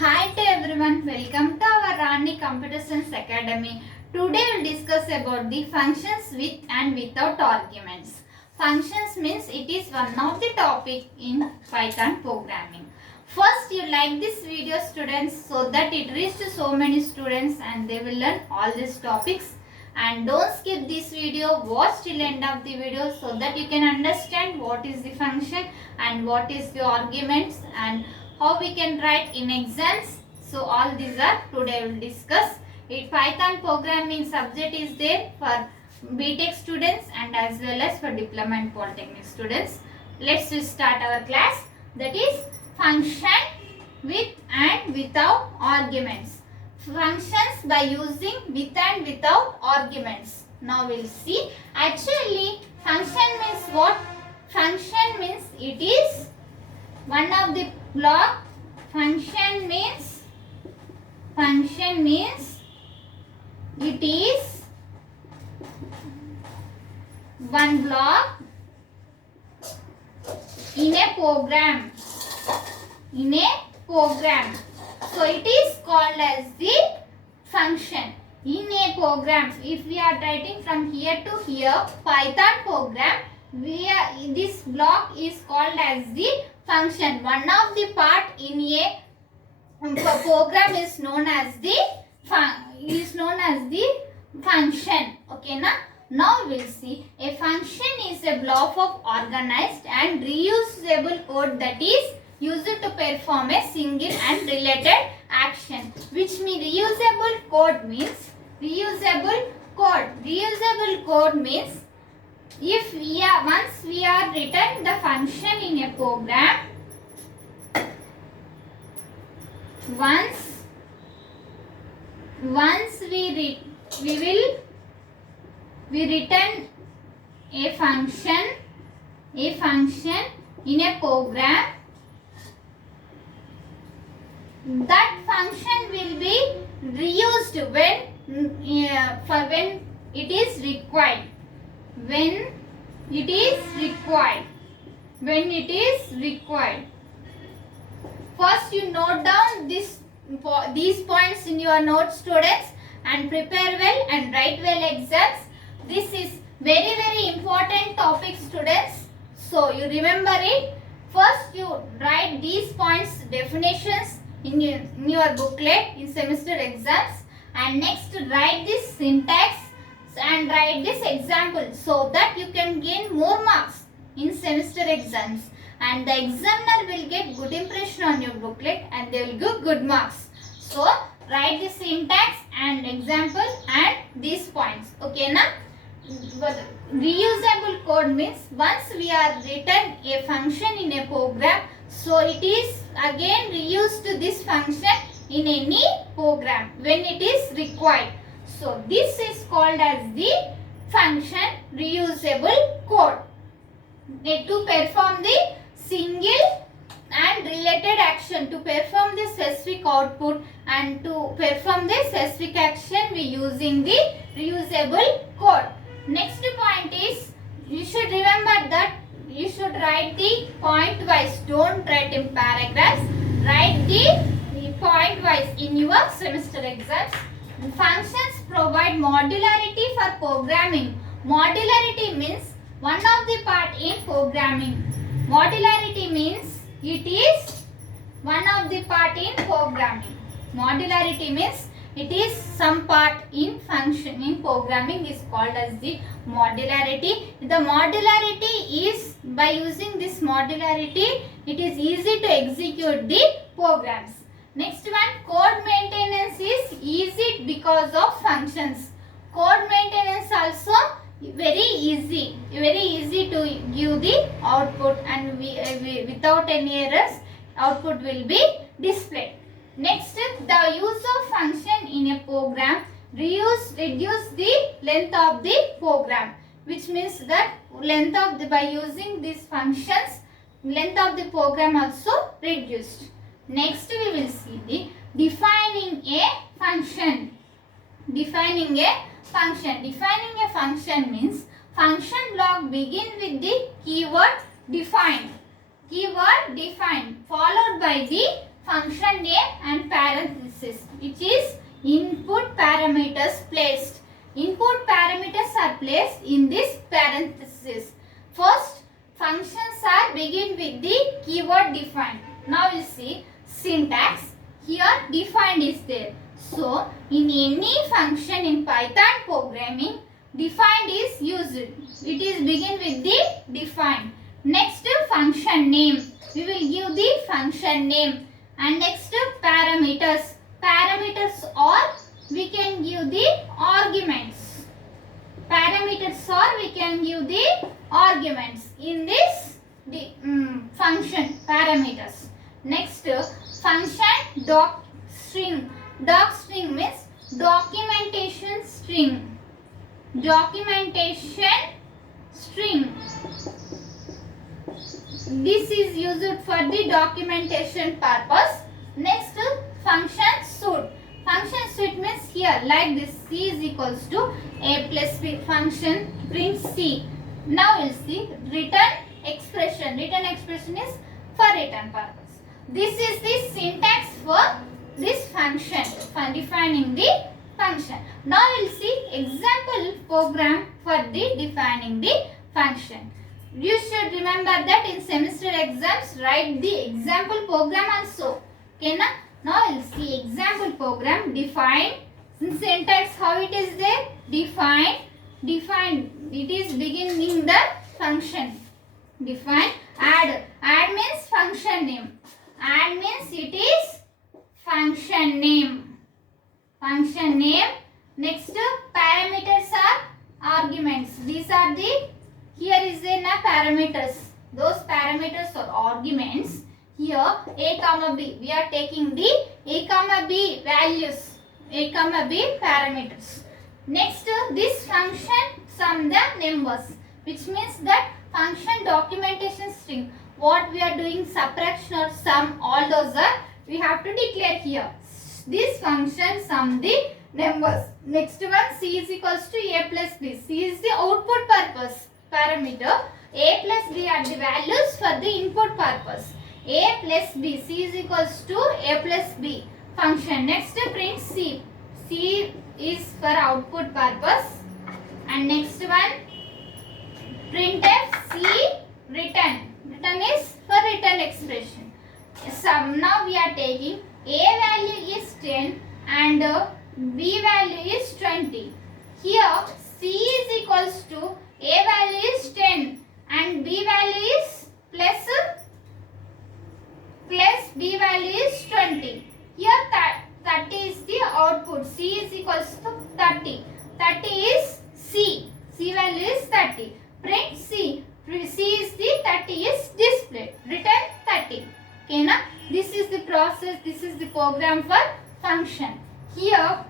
Hi to everyone, welcome to our Rani Computer Science Academy. Today we will discuss about the functions with and without arguments. Functions means it is one of the topic in Python programming. First you like this video students so that it reaches to so many students and they will learn all these topics. And don't skip this video, watch till end of the video so that you can understand what is the function and what is the arguments and how we can write in exams. So all these are today we will discuss. Python programming subject is there for B.tech students and as well as for diploma and polytechnic students. Let's start our class, that is function with and without arguments. Functions by using with and without arguments. Now we'll see. Actually function means what? Function means it is one of the block. Function means it is one block in a program. So it is called as the function in a program. If we are writing from here to here Python program, this block is called as the function. One of the part in a program is known as the function. Okay na? Now we'll see. A function is a block of organized and reusable code that is used to perform a single and related action. Which means reusable code means if once we are written the function in a program, once we written a function in a program, that function will be reused when it is required. When it is required. First you note down these points in your notes students and prepare well and write well exams. This is very important topic students. So you remember it. First you write these points definitions in your booklet in semester exams, and next write this syntax and write this example so that you can gain more marks in semester exams, and the examiner will get good impression on your booklet and they will give good marks. So write the syntax and example and these points. Okay na? Reusable code means once we are written a function in a program, so it is again reused to this function in any program when it is required. So this is called as the function reusable code. To perform the single and related action, to perform the specific output and to perform the specific action we using the reusable code. Next point is you should remember that you should write the point wise. Don't write in paragraphs. Write the point wise in your semester exams. Functions provide modularity for programming. Modularity means one of the part in programming. Modularity means it is one of the part in programming. Modularity means it is some part in function in programming is called as the modularity. The modularity is by using this modularity it is easy to execute the programs. Next one, code maintenance is easy because of functions. Code maintenance also very easy to give the output, and without any errors output will be displayed. Next, the use of function in a program reduce the length of the program, which means that by using these functions length of the program also reduced. Next we will see the defining a function. Defining a function means function block begin with the keyword defined. Keyword defined followed by the function name and parenthesis, which is input parameters placed. Input parameters are placed in this parenthesis. First, functions are begin with the keyword defined. Now we'll see syntax. Here defined is there. So in any function in Python programming, defined is used. It is begin with the defined. Next, function name. We will give the function name. And next, parameters. Parameters, or we can give the arguments. Parameters, or we can give the arguments in this function parameters. Next, function doc string. Doc string means documentation string. Documentation string. This is used for the documentation purpose. Next, function suite. Function suite means here like this, C is equals to A plus B. Function print C. Now we'll see return expression. Return expression is for return purpose. This is the syntax for this function for defining the function. Now we'll see example program for the defining the function. You should remember that in semester exams write the example program also. Okay, na? Now we'll see example program. Define. In syntax how it is there? Define. Define. It is beginning the function. Define. Add. Add means function name. Add means it is function name. Function name. Next, parameters are arguments. These are the, here is the parameters. Those parameters or arguments. Here a comma b. We are taking the a comma b values. A comma b parameters. Next, this function sum the numbers, which means that function documentation string. What we are doing, subtraction or sum, all those are we have to declare here. This function sum the numbers. Next one, C is equals to A plus B. C is the output purpose parameter. A plus B are the values for the input purpose. A plus B. C is equals to A plus B function. Next, print C. C is for output purpose. And next one, printf C return. Return is for return expression. Sum, now we are taking A value is 10 and B value is 20. Here C is equals to A value is 10 and B value is plus B value is 20. Here 30 is the output. C is equals to 30. 30 is C. C value is 30. Print C. C is the 30 is displayed. Return 30. Okay, na? This is the process. This is the program for function. Here,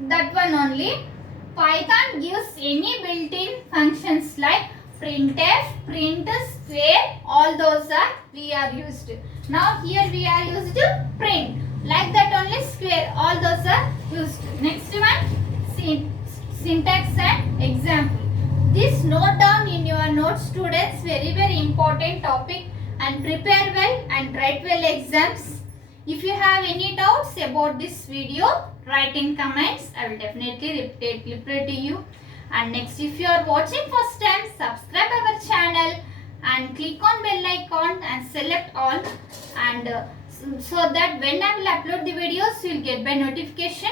that one only. Python gives any built-in functions like printf, print, square, all those are we are used. Now here we are used print. Like that only square, all those are used. Next one, syntax and example. This note down in your notes, students. Very important topic, and prepare well and write well exams. If you have any doubts about this video, write in comments. I will definitely reply to you. And next, if you are watching first time, subscribe our channel and click on bell icon and select all, and so that when I will upload the videos, you will get by notification.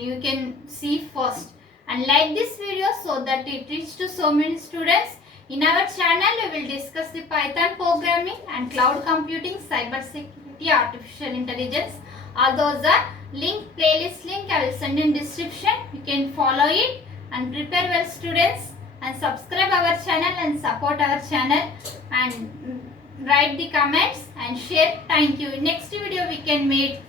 You can see first, and like this video so that it reaches to so many students. In our channel, we will discuss the Python programming and cloud computing, cyber security, artificial intelligence. All those are playlist link I will send in description. You can follow it and prepare well, students, and subscribe our channel and support our channel, and write the comments and share. Thank you. In next video we can make